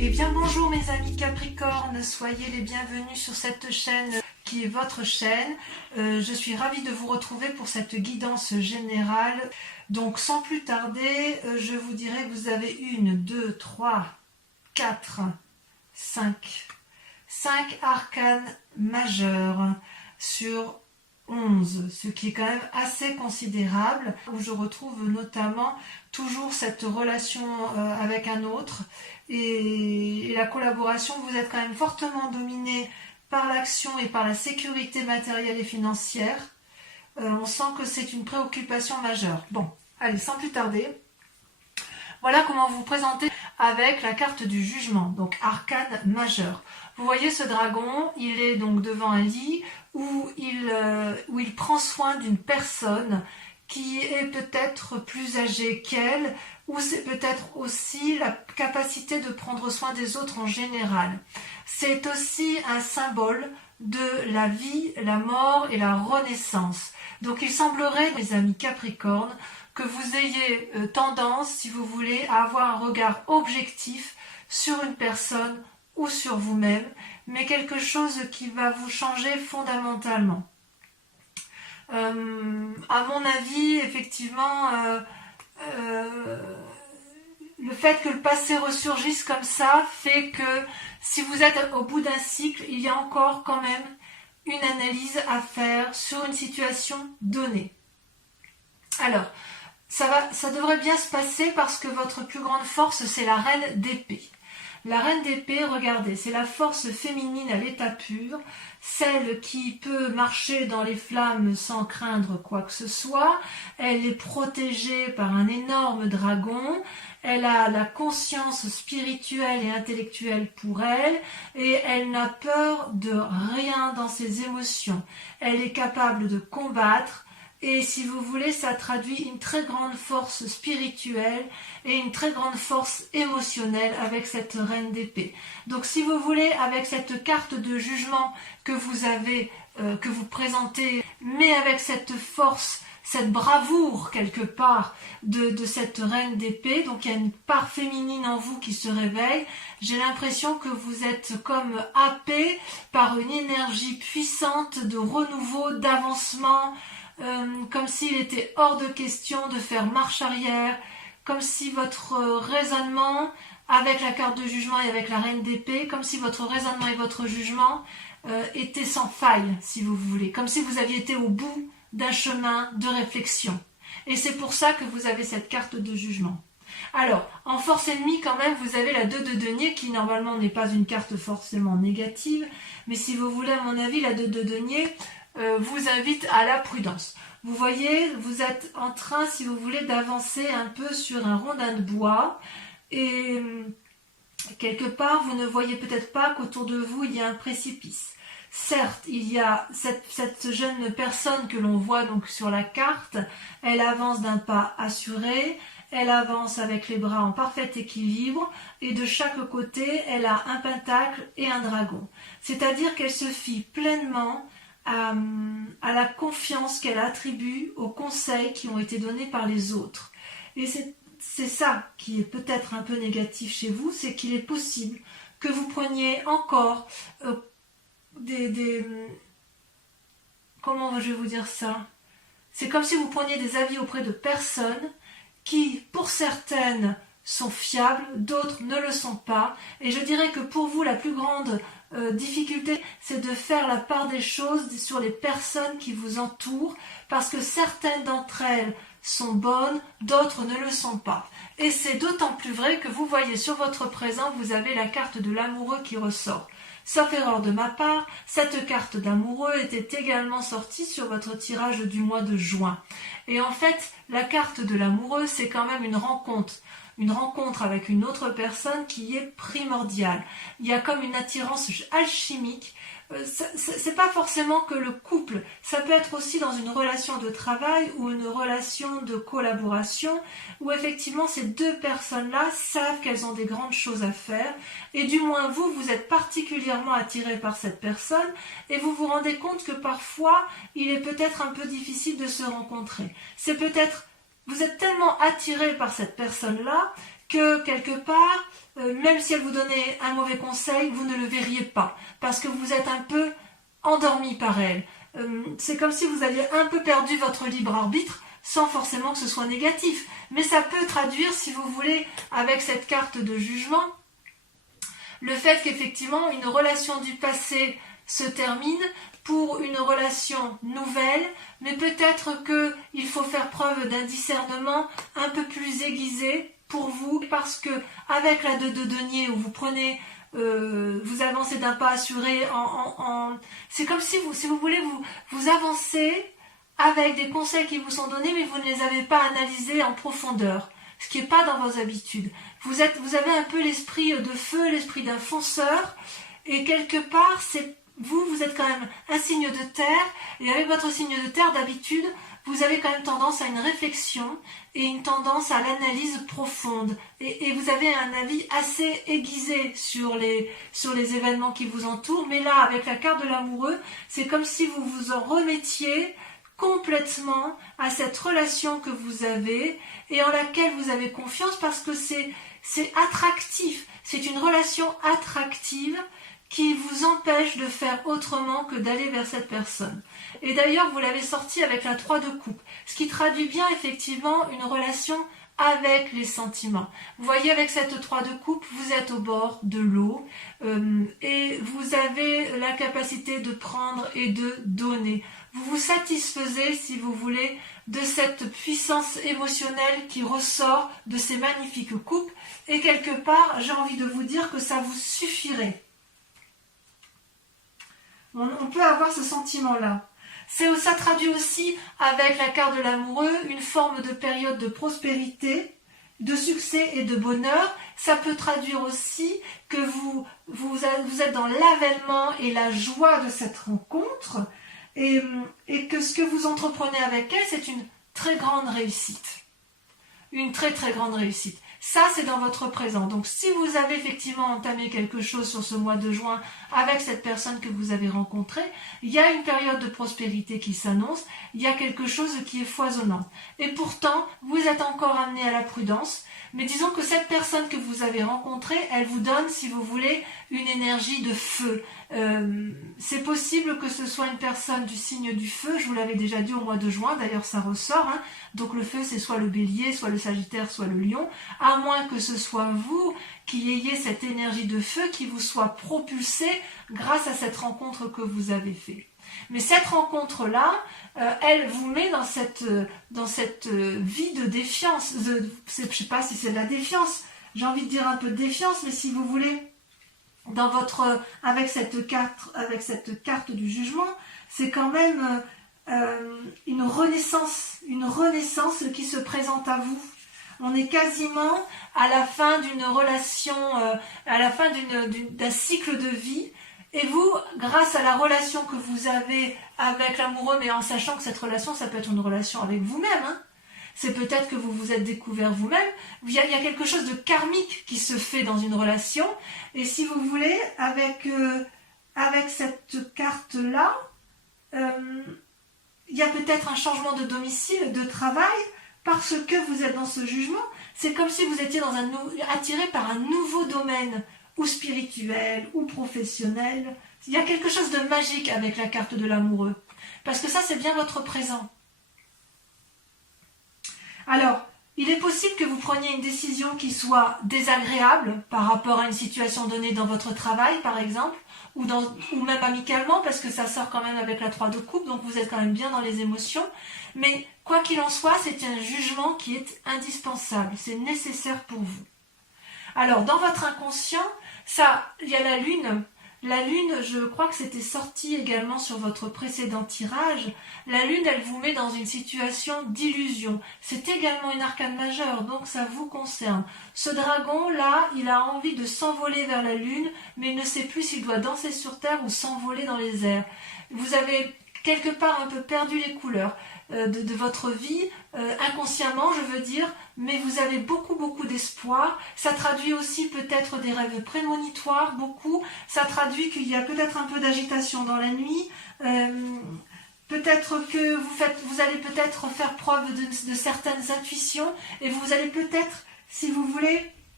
Eh bien bonjour mes amis Capricorne, soyez les bienvenus sur cette chaîne qui est votre chaîne. Je suis ravie de vous retrouver pour cette guidance générale. Donc sans plus tarder, je vous dirai que vous avez 1, 2, 3, 4, 5 arcanes majeurs sur 11, ce qui est quand même assez considérable, où je retrouve notamment toujours cette relation avec un autre et la collaboration. Vous êtes quand même fortement dominé par l'action et par la sécurité matérielle et financière. On sent que c'est une préoccupation majeure. Bon, allez, sans plus tarder, voilà comment vous présenter avec la carte du jugement, donc arcane majeur. Vous voyez ce dragon, il est donc devant un lit où il prend soin d'une personne qui est peut-être plus âgée qu'elle, ou c'est peut-être aussi la capacité de prendre soin des autres en général. C'est aussi un symbole de la vie, la mort et la renaissance. Donc il semblerait, mes amis Capricorne, que vous ayez tendance, si vous voulez, à avoir un regard objectif sur une personne ou sur vous-même, mais quelque chose qui va vous changer fondamentalement. À mon avis, effectivement, le fait que le passé ressurgisse comme ça fait que si vous êtes au bout d'un cycle, il y a encore quand même une analyse à faire sur une situation donnée. Alors, ça devrait bien se passer parce que votre plus grande force, c'est la reine d'épée. La reine d'épée, regardez, c'est la force féminine à l'état pur, celle qui peut marcher dans les flammes sans craindre quoi que ce soit. Elle est protégée par un énorme dragon, elle a la conscience spirituelle et intellectuelle pour elle, et elle n'a peur de rien dans ses émotions. Elle est capable de combattre, et si vous voulez, ça traduit une très grande force spirituelle et une très grande force émotionnelle avec cette reine d'épée. Donc si vous voulez, avec cette carte de jugement que vous avez, que vous présentez, mais avec cette force, cette bravoure quelque part de cette reine d'épée, donc il y a une part féminine en vous qui se réveille, j'ai l'impression que vous êtes comme happé par une énergie puissante de renouveau, d'avancement, comme s'il était hors de question de faire marche arrière, comme si votre raisonnement, avec la carte de jugement et avec la reine d'épée, comme si votre raisonnement et votre jugement étaient sans faille, si vous voulez, comme si vous aviez été au bout d'un chemin de réflexion. Et c'est pour ça que vous avez cette carte de jugement. Alors, en force ennemie, quand même, vous avez la 2 de denier, qui normalement n'est pas une carte forcément négative, mais si vous voulez, à mon avis, la 2 de denier vous invite à la prudence. Vous voyez, vous êtes en train, si vous voulez, d'avancer un peu sur un rondin de bois, et quelque part, vous ne voyez peut-être pas qu'autour de vous, il y a un précipice. Certes, il y a cette jeune personne que l'on voit donc sur la carte, elle avance d'un pas assuré, elle avance avec les bras en parfait équilibre, et de chaque côté, elle a un pentacle et un dragon. C'est-à-dire qu'elle se fie pleinement à la confiance qu'elle attribue aux conseils qui ont été donnés par les autres. Et c'est ça qui est peut-être un peu négatif chez vous, c'est qu'il est possible que vous preniez encore comment je vais vous dire ça? C'est comme si vous preniez des avis auprès de personnes qui, pour certaines, sont fiables, d'autres ne le sont pas. Et je dirais que pour vous, la plus grande difficulté, c'est de faire la part des choses sur les personnes qui vous entourent, parce que certaines d'entre elles sont bonnes, d'autres ne le sont pas. Et c'est d'autant plus vrai que vous voyez sur votre présent, vous avez la carte de l'amoureux qui ressort. Sauf erreur de ma part, cette carte d'amoureux était également sortie sur votre tirage du mois de juin. Et en fait, la carte de l'amoureux, c'est quand même une rencontre avec une autre personne qui est primordiale. Il y a comme une attirance alchimique. C'est pas forcément que le couple, ça peut être aussi dans une relation de travail ou une relation de collaboration où effectivement ces deux personnes-là savent qu'elles ont des grandes choses à faire, et du moins vous êtes particulièrement attiré par cette personne et vous vous rendez compte que parfois il est peut-être un peu difficile de se rencontrer. C'est peut-être, vous êtes tellement attiré par cette personne-là que quelque part, même si elle vous donnait un mauvais conseil, vous ne le verriez pas, parce que vous êtes un peu endormi par elle. C'est comme si vous aviez un peu perdu votre libre arbitre, sans forcément que ce soit négatif. Mais ça peut traduire, si vous voulez, avec cette carte de jugement, le fait qu'effectivement, une relation du passé se termine pour une relation nouvelle, mais peut-être qu'il faut faire preuve d'un discernement un peu plus aiguisé pour vous, parce que avec la 2 de denier, où vous prenez, vous avancez d'un pas assuré, c'est comme si vous voulez, vous avancez avec des conseils qui vous sont donnés, mais vous ne les avez pas analysés en profondeur, ce qui n'est pas dans vos habitudes. Vous avez un peu l'esprit de feu, l'esprit d'un fonceur, et quelque part, vous êtes quand même un signe de terre, et avec votre signe de terre, d'habitude, vous avez quand même tendance à une réflexion et une tendance à l'analyse profonde. Et vous avez un avis assez aiguisé sur les événements qui vous entourent, mais là, avec la carte de l'amoureux, c'est comme si vous vous en remettiez complètement à cette relation que vous avez et en laquelle vous avez confiance, parce que c'est attractif, c'est une relation attractive qui vous empêche de faire autrement que d'aller vers cette personne. Et d'ailleurs, vous l'avez sorti avec la 3 de coupe, ce qui traduit bien effectivement une relation avec les sentiments. Vous voyez, avec cette 3 de coupe, vous êtes au bord de l'eau et vous avez la capacité de prendre et de donner. Vous vous satisfaisez, si vous voulez, de cette puissance émotionnelle qui ressort de ces magnifiques coupes, et quelque part, j'ai envie de vous dire que ça vous suffirait. On peut avoir ce sentiment-là. Ça traduit aussi, avec la carte de l'amoureux, une forme de période de prospérité, de succès et de bonheur. Ça peut traduire aussi que vous êtes dans l'avènement et la joie de cette rencontre, et que ce que vous entreprenez avec elle, c'est une très grande réussite. Une très très grande réussite. Ça, c'est dans votre présent. Donc, si vous avez effectivement entamé quelque chose sur ce mois de juin avec cette personne que vous avez rencontrée, il y a une période de prospérité qui s'annonce, il y a quelque chose qui est foisonnant. Et pourtant, vous êtes encore amené à la prudence, mais disons que cette personne que vous avez rencontrée, elle vous donne, si vous voulez, une énergie de feu. C'est possible que ce soit une personne du signe du feu, je vous l'avais déjà dit au mois de juin, d'ailleurs ça ressort, hein. Donc le feu, c'est soit le bélier, soit le sagittaire, soit le lion, à moins que ce soit vous qui ayez cette énergie de feu qui vous soit propulsée grâce à cette rencontre que vous avez faite. Mais cette rencontre-là, elle vous met dans cette vie de défiance. Je ne sais pas si c'est de la défiance, j'ai envie de dire un peu de défiance, mais si vous voulez, avec cette carte du jugement, c'est quand même une renaissance qui se présente à vous. On est quasiment à la fin d'une relation, à la fin d'un cycle de vie. Et vous, grâce à la relation que vous avez avec l'amoureux, mais en sachant que cette relation, ça peut être une relation avec vous-même, hein. C'est peut-être que vous vous êtes découvert vous-même. Il y a quelque chose de karmique qui se fait dans une relation. Et si vous voulez, avec cette carte-là, il y a peut-être un changement de domicile, de travail, parce que vous êtes dans ce jugement. C'est comme si vous étiez attiré par un nouveau domaine, ou spirituel, ou professionnel. Il y a quelque chose de magique avec la carte de l'amoureux. Parce que ça, c'est bien votre présent. Alors, il est possible que vous preniez une décision qui soit désagréable par rapport à une situation donnée dans votre travail, par exemple, ou même amicalement, parce que ça sort quand même avec la 3 de coupe, donc vous êtes quand même bien dans les émotions. Mais quoi qu'il en soit, c'est un jugement qui est indispensable, c'est nécessaire pour vous. Alors, dans votre inconscient, il y a la lune. La lune, je crois que c'était sorti également sur votre précédent tirage. La lune, elle vous met dans une situation d'illusion. C'est également une arcane majeure, donc ça vous concerne. Ce dragon-là, il a envie de s'envoler vers la lune, mais il ne sait plus s'il doit danser sur terre ou s'envoler dans les airs. Vous avez quelque part un peu perdu les couleurs de votre vie, inconsciemment je veux dire, mais vous avez beaucoup d'espoir. Ça traduit aussi peut-être des rêves prémonitoires, beaucoup. Ça traduit qu'il y a peut-être un peu d'agitation dans la nuit. Peut-être que vous allez peut-être faire preuve de certaines intuitions, et vous allez peut-être, si vous voulez,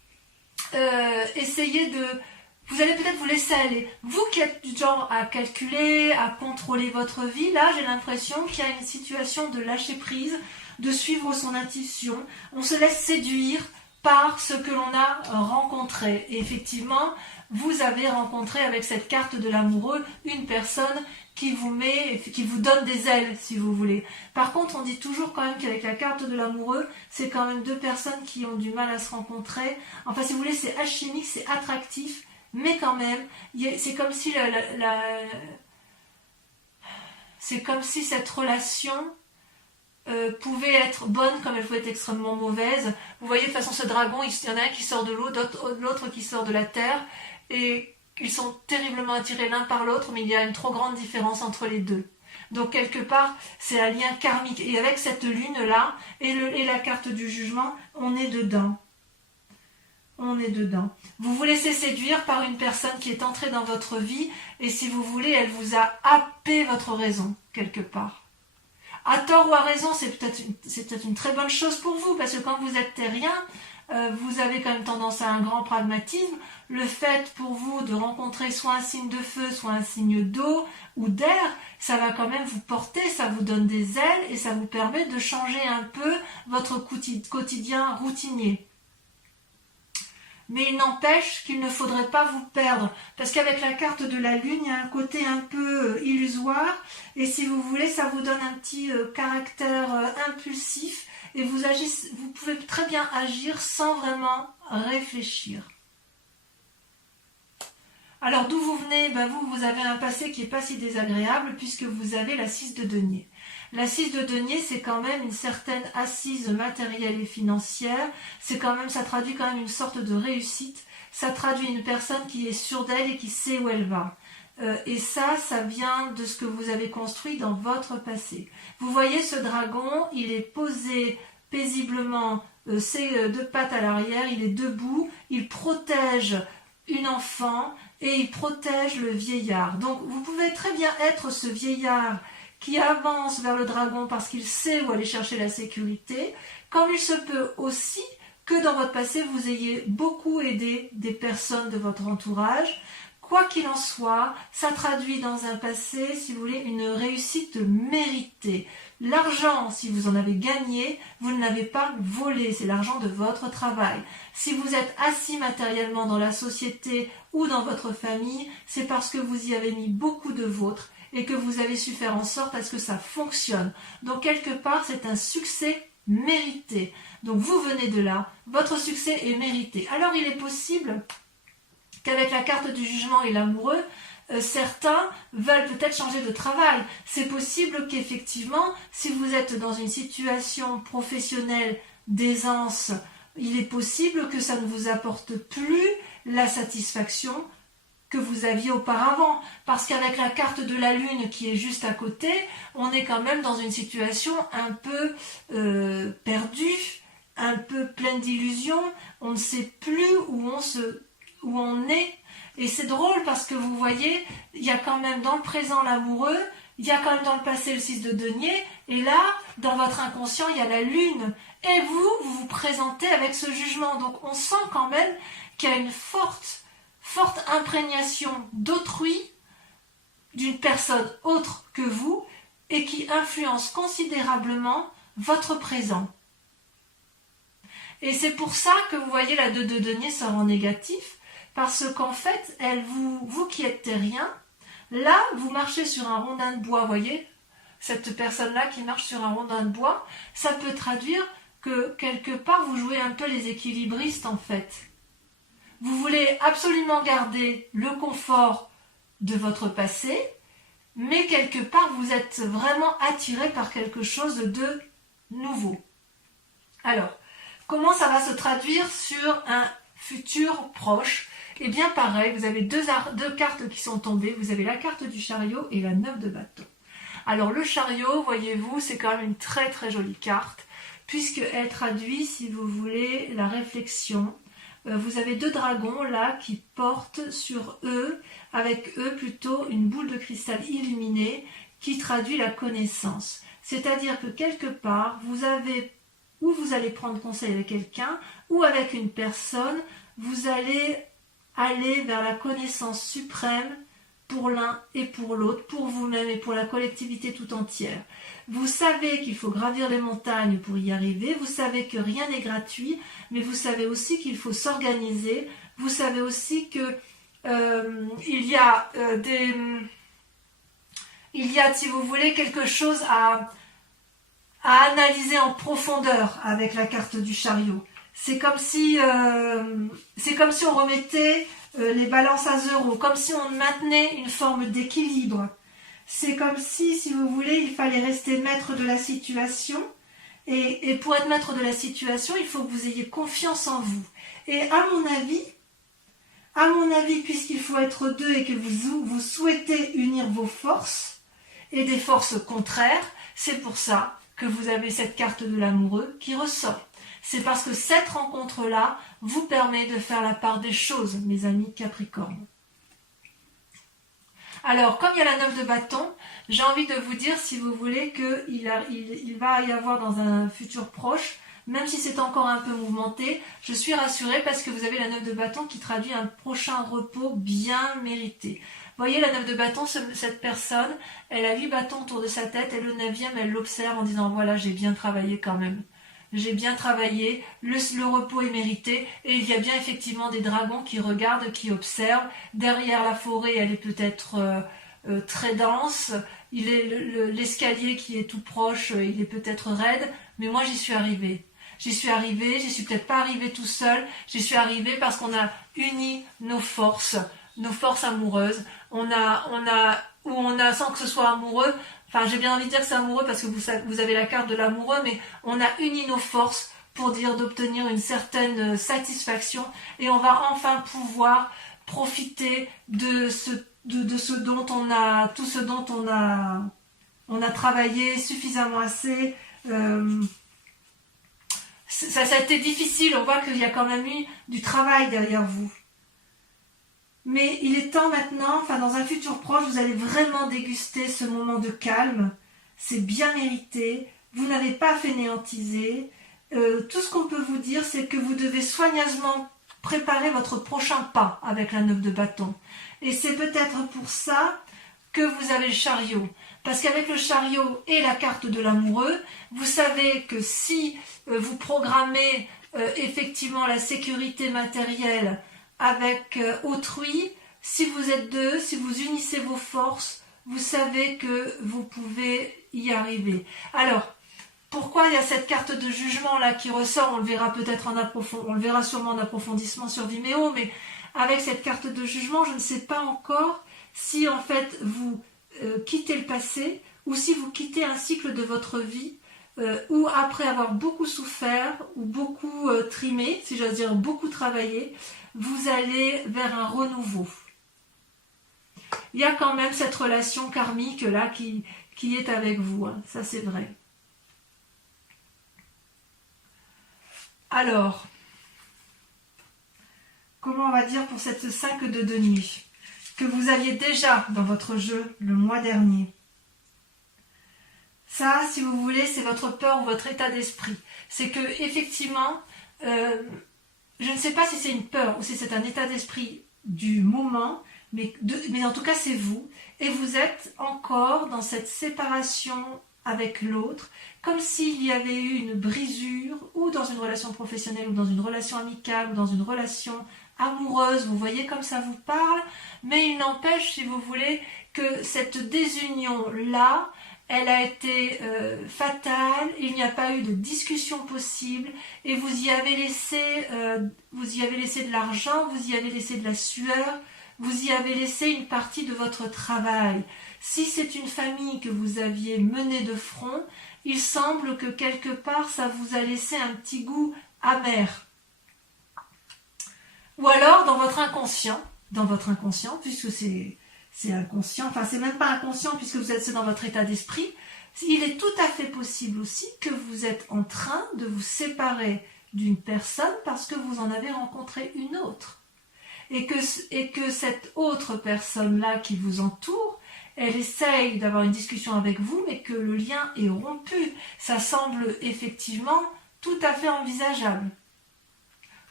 essayer de... Vous allez peut-être vous laisser aller. Vous qui êtes du genre à calculer, à contrôler votre vie, là j'ai l'impression qu'il y a une situation de lâcher prise, de suivre son intuition. On se laisse séduire par ce que l'on a rencontré. Et effectivement, vous avez rencontré avec cette carte de l'amoureux une personne qui vous donne des ailes, si vous voulez. Par contre, on dit toujours quand même qu'avec la carte de l'amoureux, c'est quand même deux personnes qui ont du mal à se rencontrer. Enfin, si vous voulez, c'est alchimique, c'est attractif, mais quand même, c'est comme si c'est comme si cette relation pouvait être bonne comme elle pouvait être extrêmement mauvaise. Vous voyez, de toute façon, ce dragon, il y en a un qui sort de l'eau, l'autre qui sort de la terre, et ils sont terriblement attirés l'un par l'autre, mais il y a une trop grande différence entre les deux. Donc quelque part, c'est un lien karmique. Et avec cette lune-là, et la carte du jugement, on est dedans. On est dedans. Vous vous laissez séduire par une personne qui est entrée dans votre vie, et si vous voulez, elle vous a happé votre raison, quelque part. À tort ou à raison, c'est peut-être une très bonne chose pour vous, parce que quand vous êtes terrien, vous avez quand même tendance à un grand pragmatisme. Le fait pour vous de rencontrer soit un signe de feu, soit un signe d'eau ou d'air, ça va quand même vous porter, ça vous donne des ailes et ça vous permet de changer un peu votre quotidien routinier. Mais il n'empêche qu'il ne faudrait pas vous perdre, parce qu'avec la carte de la lune, il y a un côté un peu illusoire, et si vous voulez, ça vous donne un petit caractère impulsif, et vous pouvez très bien agir sans vraiment réfléchir. Alors d'où vous venez? Vous avez un passé qui n'est pas si désagréable, puisque vous avez la 6 de denier. La 6 de denier, c'est quand même une certaine assise matérielle et financière, ça traduit quand même une sorte de réussite, ça traduit une personne qui est sûre d'elle et qui sait où elle va. Et ça vient de ce que vous avez construit dans votre passé. Vous voyez ce dragon, il est posé paisiblement, ses deux pattes à l'arrière, il est debout, il protège une enfant et il protège le vieillard. Donc vous pouvez très bien être ce vieillard qui avance vers le dragon parce qu'il sait où aller chercher la sécurité, comme il se peut aussi que dans votre passé, vous ayez beaucoup aidé des personnes de votre entourage. Quoi qu'il en soit, ça traduit dans un passé, si vous voulez, une réussite méritée. L'argent, si vous en avez gagné, vous ne l'avez pas volé, c'est l'argent de votre travail. Si vous êtes assis matériellement dans la société ou dans votre famille, c'est parce que vous y avez mis beaucoup de vôtre et que vous avez su faire en sorte à ce que ça fonctionne. Donc quelque part, c'est un succès mérité. Donc vous venez de là, votre succès est mérité. Alors il est possible qu'avec la carte du jugement et l'amoureux, certains veulent peut-être changer de travail. C'est possible qu'effectivement, si vous êtes dans une situation professionnelle d'aisance, il est possible que ça ne vous apporte plus la satisfaction que vous aviez auparavant. Parce qu'avec la carte de la lune qui est juste à côté, on est quand même dans une situation un peu perdue, un peu pleine d'illusions. On ne sait plus où on est. Et c'est drôle parce que vous voyez, il y a quand même dans le présent l'amoureux, il y a quand même dans le passé le 6 de denier, et là, dans votre inconscient, il y a la lune. Et vous vous présentez avec ce jugement. Donc on sent quand même qu'il y a une forte imprégnation d'autrui, d'une personne autre que vous, et qui influence considérablement votre présent. Et c'est pour ça que vous voyez la 2 de denier sort en négatif, parce qu'en fait, vous qui êtes terrien, là, vous marchez sur un rondin de bois, vous voyez, cette personne-là qui marche sur un rondin de bois, ça peut traduire que quelque part, vous jouez un peu les équilibristes en fait. Vous voulez absolument garder le confort de votre passé, mais quelque part, vous êtes vraiment attiré par quelque chose de nouveau. Alors, comment ça va se traduire sur un futur proche? Et bien pareil, vous avez deux cartes qui sont tombées, vous avez la carte du chariot et la 9 de bâton. Alors le chariot, voyez-vous, c'est quand même une très très jolie carte, puisqu'elle traduit, si vous voulez, la réflexion. Vous avez deux dragons là qui portent sur eux, avec eux plutôt une boule de cristal illuminée qui traduit la connaissance. C'est-à-dire que quelque part, vous allez prendre conseil avec quelqu'un ou avec une personne vous allez aller vers la connaissance suprême pour l'un et pour l'autre, pour vous-même et pour la collectivité tout entière. Vous savez qu'il faut gravir les montagnes pour y arriver, vous savez que rien n'est gratuit, mais vous savez aussi qu'il faut s'organiser, vous savez aussi que il y a, si vous voulez, quelque chose à analyser en profondeur avec la carte du chariot. C'est comme si on remettait les balances à zéro, comme si on maintenait une forme d'équilibre. C'est comme si vous voulez, il fallait rester maître de la situation. Et pour être maître de la situation, il faut que vous ayez confiance en vous. Et à mon avis, puisqu'il faut être deux et que vous souhaitez unir vos forces et des forces contraires, c'est pour ça que vous avez cette carte de l'amoureux qui ressort. C'est parce que cette rencontre-là vous permet de faire la part des choses, mes amis Capricorne. Alors, comme il y a la 9 de bâton, j'ai envie de vous dire, si vous voulez, qu'il va y avoir dans un futur proche, même si c'est encore un peu mouvementé, je suis rassurée parce que vous avez la 9 de bâton qui traduit un prochain repos bien mérité. Vous voyez, la 9 de bâton, cette personne, elle a 8 bâtons autour de sa tête et le 9e, elle l'observe en disant, voilà, j'ai bien travaillé quand même. J'ai bien travaillé, le repos est mérité, et il y a bien effectivement des dragons qui regardent, qui observent. Derrière la forêt, elle est peut-être très dense, l'escalier qui est tout proche, il est peut-être raide, mais moi j'y suis arrivée. J'y suis peut-être pas arrivée tout seul, j'y suis arrivée parce qu'on a uni nos forces amoureuses, on a, sans que ce soit amoureux, enfin j'ai bien envie de dire que c'est amoureux parce que vous avez la carte de l'amoureux, mais on a uni nos forces pour d'obtenir une certaine satisfaction, et on va enfin pouvoir profiter de ce dont tout ce dont on a travaillé suffisamment assez. Ça a été difficile, on voit qu'il y a quand même eu du travail derrière vous. Mais il est temps maintenant, dans un futur proche, vous allez vraiment déguster ce moment de calme. C'est bien mérité, vous n'avez pas fainéantisé. Tout ce qu'on peut vous dire, c'est que vous devez soigneusement préparer votre prochain pas avec la 9 de bâton. Et c'est peut-être pour ça que vous avez le chariot. Parce qu'avec le chariot et la carte de l'amoureux, vous savez que si vous programmez effectivement la sécurité matérielle avec autrui, si vous êtes deux, si vous unissez vos forces, vous savez que vous pouvez y arriver. Alors, pourquoi il y a cette carte de jugement là qui ressort? On le verra peut-être on le verra sûrement en approfondissement sur Vimeo, mais avec cette carte de jugement, je ne sais pas encore si en fait vous quittez le passé ou si vous quittez un cycle de votre vie où après avoir beaucoup souffert ou beaucoup trimé, si j'ose dire beaucoup travaillé, vous allez vers un renouveau. Il y a quand même cette relation karmique là qui est avec vous, hein. Ça c'est vrai. Alors, comment on va dire pour cette 5 de denier que vous aviez déjà dans votre jeu le mois dernier? Ça, si vous voulez, c'est votre peur ou votre état d'esprit. C'est que effectivement, je ne sais pas si c'est une peur ou si c'est un état d'esprit du moment, mais en tout cas c'est vous. Et vous êtes encore dans cette séparation avec l'autre, comme s'il y avait eu une brisure, ou dans une relation professionnelle, ou dans une relation amicale, ou dans une relation amoureuse, vous voyez comme ça vous parle, mais il n'empêche, si vous voulez, que cette désunion-là, elle a été fatale, il n'y a pas eu de discussion possible, et vous y avez laissé de l'argent, vous y avez laissé de la sueur, vous y avez laissé une partie de votre travail. Si c'est une famille que vous aviez menée de front, il semble que quelque part ça vous a laissé un petit goût amer. Ou alors dans votre inconscient, puisque c'est inconscient, enfin c'est même pas inconscient puisque c'est dans votre état d'esprit, il est tout à fait possible aussi que vous êtes en train de vous séparer d'une personne parce que vous en avez rencontré une autre. Et que cette autre personne-là qui vous entoure, elle essaye d'avoir une discussion avec vous, mais que le lien est rompu. Ça semble effectivement tout à fait envisageable.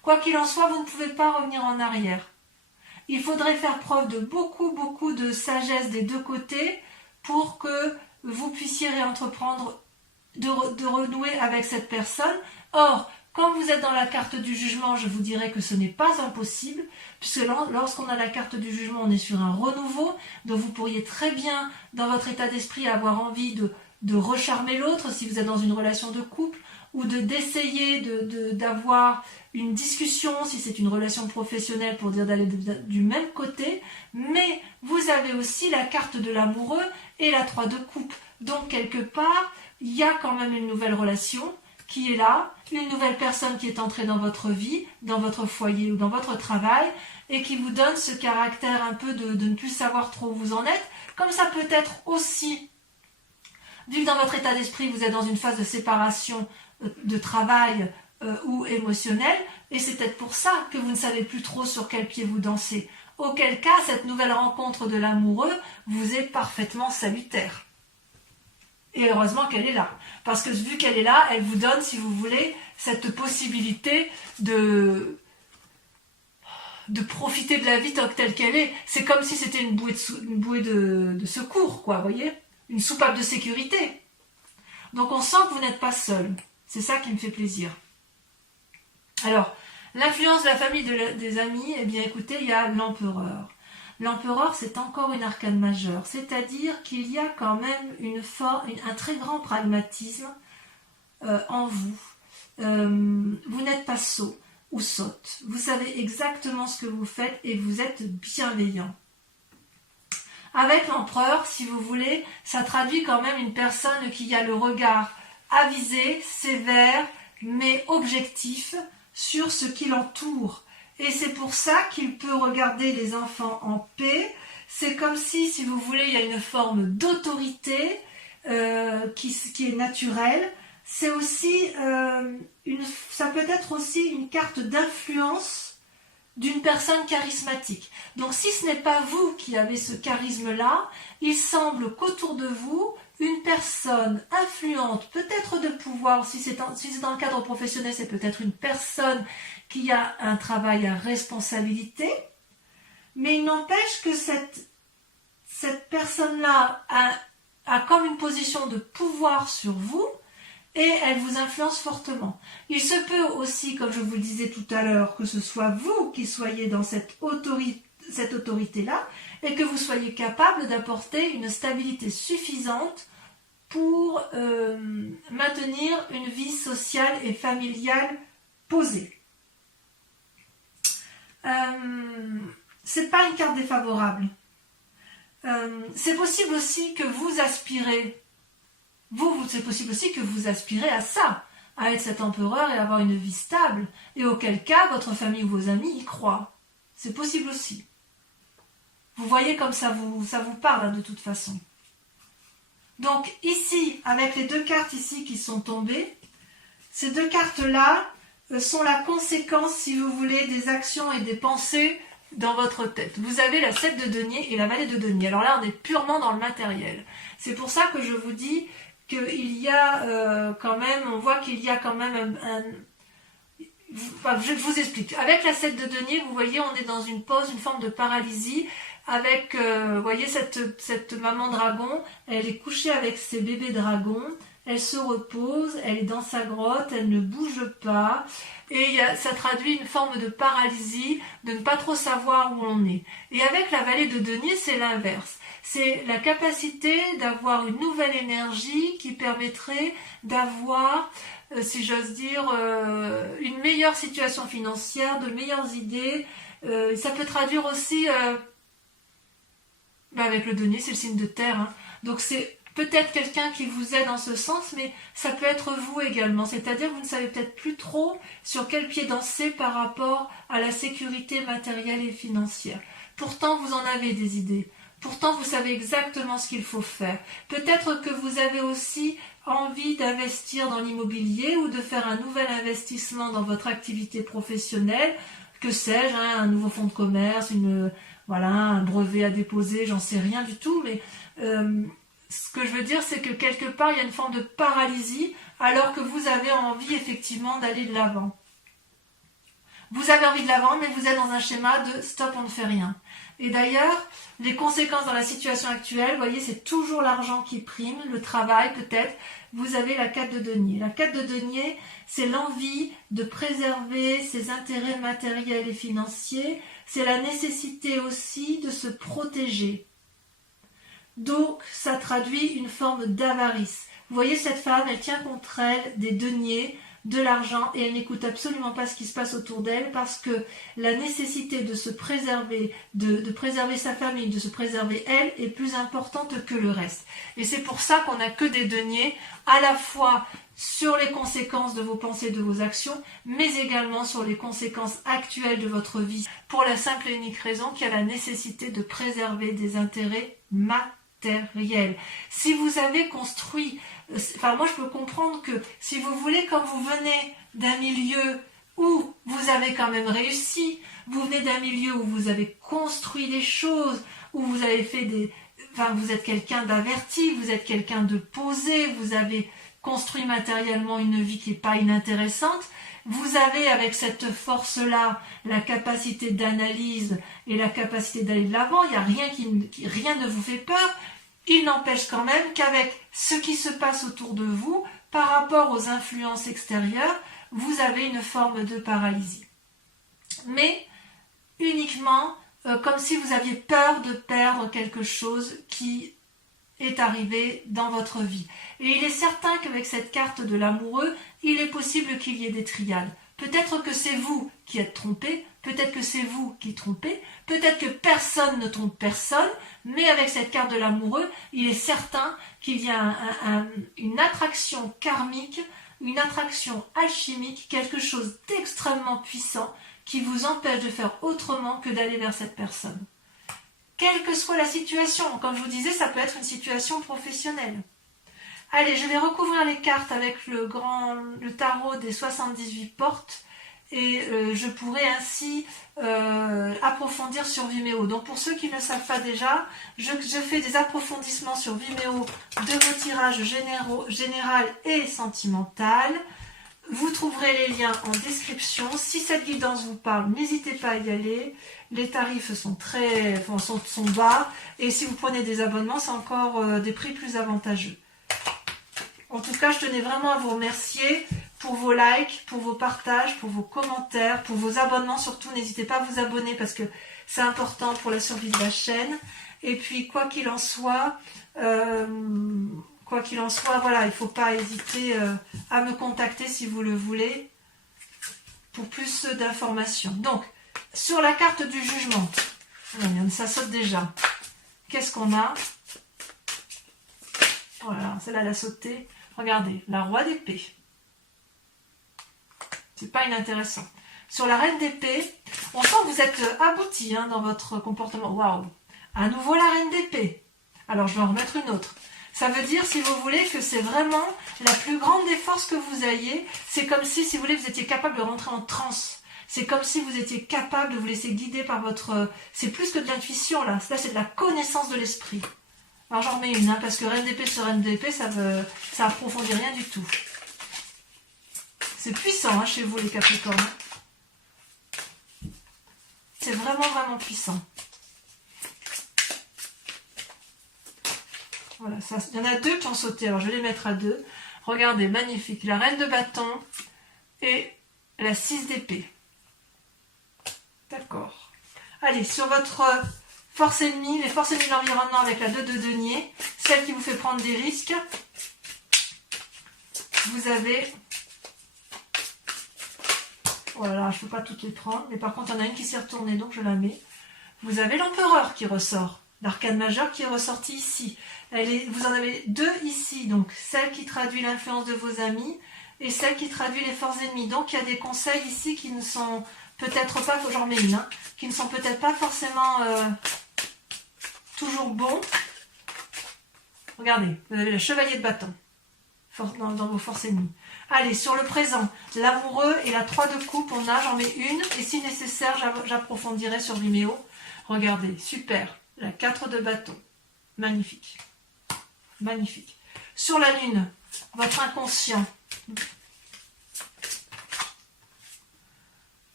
Quoi qu'il en soit, vous ne pouvez pas revenir en arrière. Il faudrait faire preuve de beaucoup de sagesse des deux côtés pour que vous puissiez réentreprendre, de renouer avec cette personne. Or, quand vous êtes dans la carte du jugement, je vous dirais que ce n'est pas impossible, puisque lorsqu'on a la carte du jugement, on est sur un renouveau, donc vous pourriez très bien, dans votre état d'esprit, avoir envie de recharmer l'autre, si vous êtes dans une relation de couple, ou d'essayer d'avoir une discussion, si c'est une relation professionnelle, pour dire d'aller du même côté, mais vous avez aussi la carte de l'amoureux et la 3 de coupe. Donc, quelque part, il y a quand même une nouvelle relation qui est là, une nouvelle personne qui est entrée dans votre vie, dans votre foyer ou dans votre travail, et qui vous donne ce caractère un peu de ne plus savoir trop où vous en êtes, comme ça peut être aussi, vu que dans votre état d'esprit, vous êtes dans une phase de séparation de travail ou émotionnel, et c'est peut-être pour ça que vous ne savez plus trop sur quel pied vous dansez. Auquel cas, cette nouvelle rencontre de l'amoureux vous est parfaitement salutaire. Et heureusement qu'elle est là. Parce que vu qu'elle est là, elle vous donne, si vous voulez, cette possibilité de profiter de la vie telle qu'elle est. C'est comme si c'était une bouée de secours, quoi, vous voyez? Une soupape de sécurité. Donc on sent que vous n'êtes pas seul. C'est ça qui me fait plaisir. Alors, l'influence de la famille, des amis, eh bien écoutez, il y a l'empereur. L'empereur, c'est encore une arcane majeure, c'est-à-dire qu'il y a quand même un très grand pragmatisme en vous. Vous n'êtes pas sot ou sotte. Vous savez exactement ce que vous faites et vous êtes bienveillant. Avec l'empereur, si vous voulez, ça traduit quand même une personne qui a le regard avisé, sévère, mais objectif sur ce qui l'entoure. Et c'est pour ça qu'il peut regarder les enfants en paix. C'est comme si vous voulez, il y a une forme d'autorité qui est naturelle. C'est aussi ça peut être aussi une carte d'influence d'une personne charismatique. Donc si ce n'est pas vous qui avez ce charisme-là, il semble qu'autour de vous, une personne influente, peut-être de pouvoir, si c'est dans le cadre professionnel, c'est peut-être une personne qui a un travail à responsabilité, mais il n'empêche que cette personne-là a comme une position de pouvoir sur vous et elle vous influence fortement. Il se peut aussi, comme je vous le disais tout à l'heure, que ce soit vous qui soyez dans cette autorité-là et que vous soyez capable d'apporter une stabilité suffisante pour maintenir une vie sociale et familiale posée. C'est pas une carte défavorable. C'est possible aussi que vous aspirez, c'est possible aussi que vous aspirez à ça, à être cet empereur et avoir une vie stable, et auquel cas votre famille ou vos amis y croient. C'est possible aussi. Vous voyez comme ça vous parle hein, de toute façon. Donc ici, avec les deux cartes ici qui sont tombées, ces deux cartes-là sont la conséquence, si vous voulez, des actions et des pensées dans votre tête. Vous avez la 7 de denier et la vallée de denier. Alors là, on est purement dans le matériel. C'est pour ça que je vous dis qu'il y a quand même, on voit qu'il y a quand même je vous explique. Avec la 7 de denier, vous voyez, on est dans une pause, une forme de paralysie. Avec, vous voyez, cette maman dragon, elle est couchée avec ses bébés dragons. Elle se repose, elle est dans sa grotte, elle ne bouge pas. Et ça traduit une forme de paralysie, de ne pas trop savoir où on est. Et avec la vallée de denier, c'est l'inverse. C'est la capacité d'avoir une nouvelle énergie qui permettrait d'avoir, si j'ose dire, une meilleure situation financière, de meilleures idées. Ça peut traduire aussi, avec le denier, c'est le signe de terre. Hein. Donc c'est peut-être quelqu'un qui vous aide en ce sens, mais ça peut être vous également. C'est-à-dire que vous ne savez peut-être plus trop sur quel pied danser par rapport à la sécurité matérielle et financière. Pourtant, vous en avez des idées. Pourtant, vous savez exactement ce qu'il faut faire. Peut-être que vous avez aussi envie d'investir dans l'immobilier ou de faire un nouvel investissement dans votre activité professionnelle. Que sais-je, hein, un nouveau fonds de commerce, un brevet à déposer, j'en sais rien du tout, mais ce que je veux dire, c'est que quelque part, il y a une forme de paralysie, alors que vous avez envie effectivement d'aller de l'avant. Vous avez envie de la vendre, mais vous êtes dans un schéma de stop, on ne fait rien. Et d'ailleurs, les conséquences dans la situation actuelle, vous voyez, c'est toujours l'argent qui prime, le travail peut-être. Vous avez la 4 de denier. La 4 de denier, c'est l'envie de préserver ses intérêts matériels et financiers. C'est la nécessité aussi de se protéger. Donc, ça traduit une forme d'avarice. Vous voyez, cette femme, elle tient contre elle des deniers, de l'argent, et elle n'écoute absolument pas ce qui se passe autour d'elle parce que la nécessité de se préserver, de préserver sa famille, de se préserver elle, est plus importante que le reste. Et c'est pour ça qu'on n'a que des deniers, à la fois sur les conséquences de vos pensées, de vos actions, mais également sur les conséquences actuelles de votre vie, pour la simple et unique raison qu'il y a la nécessité de préserver des intérêts matériels. Si vous avez construit, enfin moi je peux comprendre que si vous voulez, comme vous venez d'un milieu où vous avez quand même réussi, vous venez d'un milieu où vous avez construit des choses, où vous avez fait des... Enfin, vous êtes quelqu'un d'averti, vous êtes quelqu'un de posé, vous avez construit matériellement une vie qui n'est pas inintéressante. Vous avez avec cette force-là la capacité d'analyse et la capacité d'aller de l'avant. Il n'y a rien rien ne vous fait peur. Il n'empêche quand même qu'avec ce qui se passe autour de vous, par rapport aux influences extérieures, vous avez une forme de paralysie. Mais uniquement comme si vous aviez peur de perdre quelque chose qui est arrivé dans votre vie. Et il est certain qu'avec cette carte de l'amoureux, il est possible qu'il y ait des triades. Peut-être que c'est vous qui êtes trompé, peut-être que c'est vous qui trompez, peut-être que personne ne trompe personne, mais avec cette carte de l'amoureux, il est certain qu'il y a une attraction karmique, une attraction alchimique, quelque chose d'extrêmement puissant qui vous empêche de faire autrement que d'aller vers cette personne. Quelle que soit la situation, comme je vous disais, ça peut être une situation professionnelle. Allez, je vais recouvrir les cartes avec le tarot des 78 portes et je pourrai ainsi approfondir sur Vimeo. Donc pour ceux qui ne le savent pas déjà, je fais des approfondissements sur Vimeo de vos tirages général et sentimental. Vous trouverez les liens en description. Si cette guidance vous parle, n'hésitez pas à y aller. Les tarifs sont sont bas et si vous prenez des abonnements, c'est encore des prix plus avantageux. En tout cas, je tenais vraiment à vous remercier pour vos likes, pour vos partages, pour vos commentaires, pour vos abonnements. Surtout, n'hésitez pas à vous abonner parce que c'est important pour la survie de la chaîne. Et puis, quoi qu'il en soit, voilà, il ne faut pas hésiter à me contacter si vous le voulez pour plus d'informations. Donc, sur la carte du jugement, ça saute déjà. Qu'est-ce qu'on a? Voilà, celle-là, elle a sauté. Regardez, la roi d'épée. C'est pas inintéressant. Sur la reine d'épée, on sent que vous êtes abouti dans votre comportement. Waouh! À nouveau la reine d'épée. Alors, je vais en remettre une autre. Ça veut dire, si vous voulez, que c'est vraiment la plus grande des forces que vous ayez. C'est comme si vous voulez, vous étiez capable de rentrer en transe. C'est comme si vous étiez capable de vous laisser guider par votre... C'est plus que de l'intuition, là. Là, c'est de la connaissance de l'esprit. Alors, j'en remets une, parce que reine d'épée sur reine d'épée, ça approfondit rien du tout. C'est puissant, chez vous, les Capricornes. C'est vraiment, vraiment puissant. Voilà, il y en a deux qui ont sauté, alors je vais les mettre à deux. Regardez, magnifique. La reine de bâton et la 6 d'épée. D'accord. Allez, sur votre force ennemie, les forces ennemies de l'environnement avec la 2 de denier, celle qui vous fait prendre des risques, vous avez... Voilà, je ne peux pas toutes les prendre, mais par contre, il y en a une qui s'est retournée, donc je la mets. Vous avez l'empereur qui ressort. L'arcane majeur qui est ressorti ici. Vous en avez deux ici, donc celle qui traduit l'influence de vos amis et celle qui traduit les forces ennemies. Donc il y a des conseils ici qui ne sont peut-être pas, j'en mets une, qui ne sont peut-être pas forcément toujours bons. Regardez, vous avez le chevalier de bâton dans vos forces ennemies. Allez, sur le présent, l'amoureux et la 3 de coupe, j'en mets une et si nécessaire, j'approfondirai sur Vimeo. Regardez, super. La 4 de bâton. Magnifique. Magnifique. Sur la lune, votre inconscient.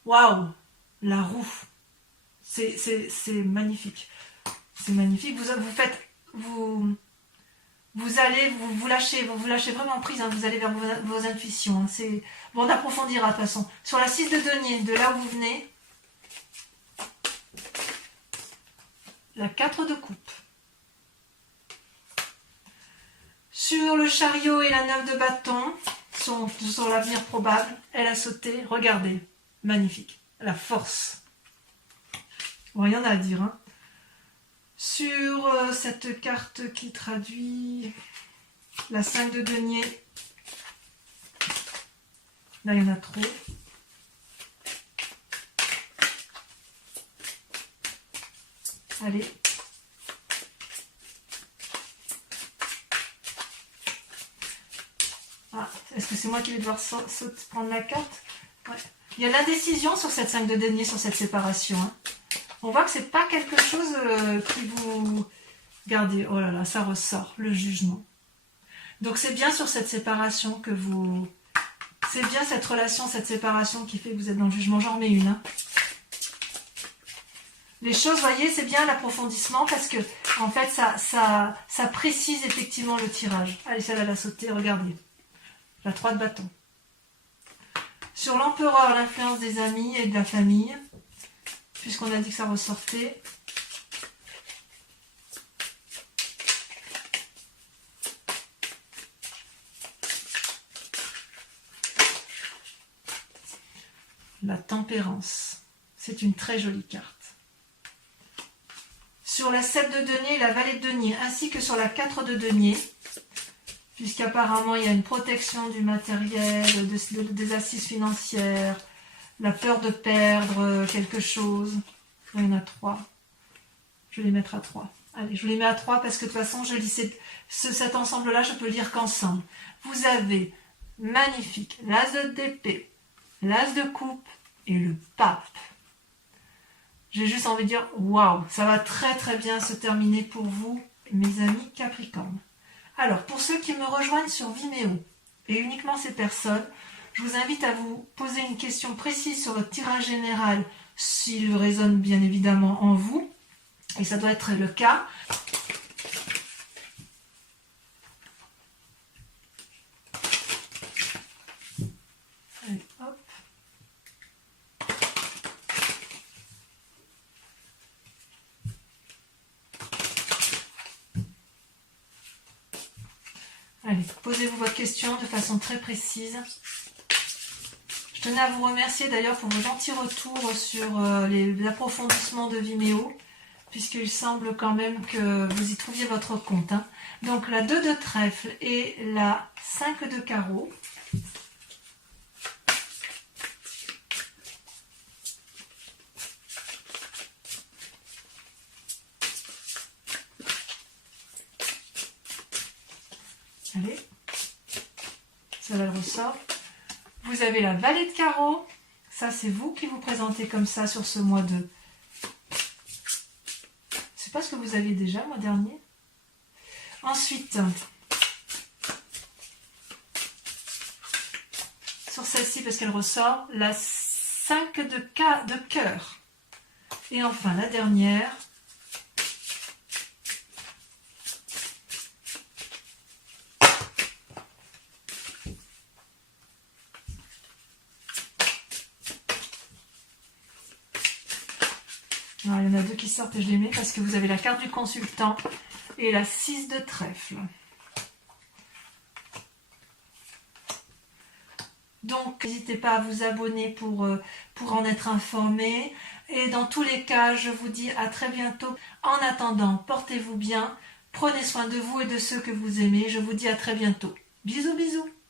Waouh, la roue. C'est magnifique. C'est magnifique. Vous allez vous lâcher vraiment prise, hein, vous allez vers vos intuitions. Hein, bon, on approfondira de toute façon. Sur la 6 de denier, de là où vous venez, la 4 de coupe. Sur le chariot et la 9 de bâton, sur l'avenir probable, elle a sauté. Regardez, magnifique. La force. Bon, rien à dire, hein. Sur cette carte qui traduit la 5 de denier, là il y en a trop. Allez. Ah, est-ce que c'est moi qui vais devoir prendre la carte? Ouais. Il y a l'indécision sur cette 5 de denier, sur cette séparation, hein. On voit que c'est pas quelque chose qui vous... Regardez, oh là là, ça ressort, le jugement. Donc c'est bien sur cette séparation que vous... C'est bien cette relation, cette séparation qui fait que vous êtes dans le jugement. J'en remets une. Hein. Les choses, vous voyez, c'est bien l'approfondissement parce que, en fait, ça précise effectivement le tirage. Allez, celle-là, elle a sauté, regardez. La 3 de bâton. Sur l'empereur, l'influence des amis et de la famille. Puisqu'on a dit que ça ressortait. La tempérance. C'est une très jolie carte. Sur la 7 de denier et la vallée de denier, ainsi que sur la 4 de denier, puisqu'apparemment il y a une protection du matériel, des assises financières, la peur de perdre quelque chose. Il y en a 3. Je vais les mettre à 3. Allez, je vous les mets à 3 parce que de toute façon, je lis cet ensemble-là, je peux le lire qu'ensemble. Vous avez magnifique l'as d'épée, l'as de coupe et le pape. J'ai juste envie de dire, waouh, ça va très très bien se terminer pour vous, mes amis Capricorne. Alors, pour ceux qui me rejoignent sur Vimeo, et uniquement ces personnes, je vous invite à vous poser une question précise sur votre tirage général, s'il résonne bien évidemment en vous, et ça doit être le cas. Allez, hop. Allez, posez-vous votre question de façon très précise. Je tenais à vous remercier d'ailleurs pour vos gentils retours sur les approfondissements de Vimeo, puisqu'il semble quand même que vous y trouviez votre compte. Hein. Donc la 2 de trèfle et la 5 de carreau. Allez, ça va le ressort. Vous avez la vallée de carreau. Ça, c'est vous qui vous présentez comme ça sur ce mois de... C'est pas ce que vous aviez déjà, le mois dernier. Ensuite, sur celle-ci, parce qu'elle ressort, la 5 de cœur. Et enfin, la dernière... Alors, il y en a 2 qui sortent et je les mets parce que vous avez la carte du consultant et la 6 de trèfle. Donc, n'hésitez pas à vous abonner pour en être informé. Et dans tous les cas, je vous dis à très bientôt. En attendant, portez-vous bien, prenez soin de vous et de ceux que vous aimez. Je vous dis à très bientôt. Bisous, bisous.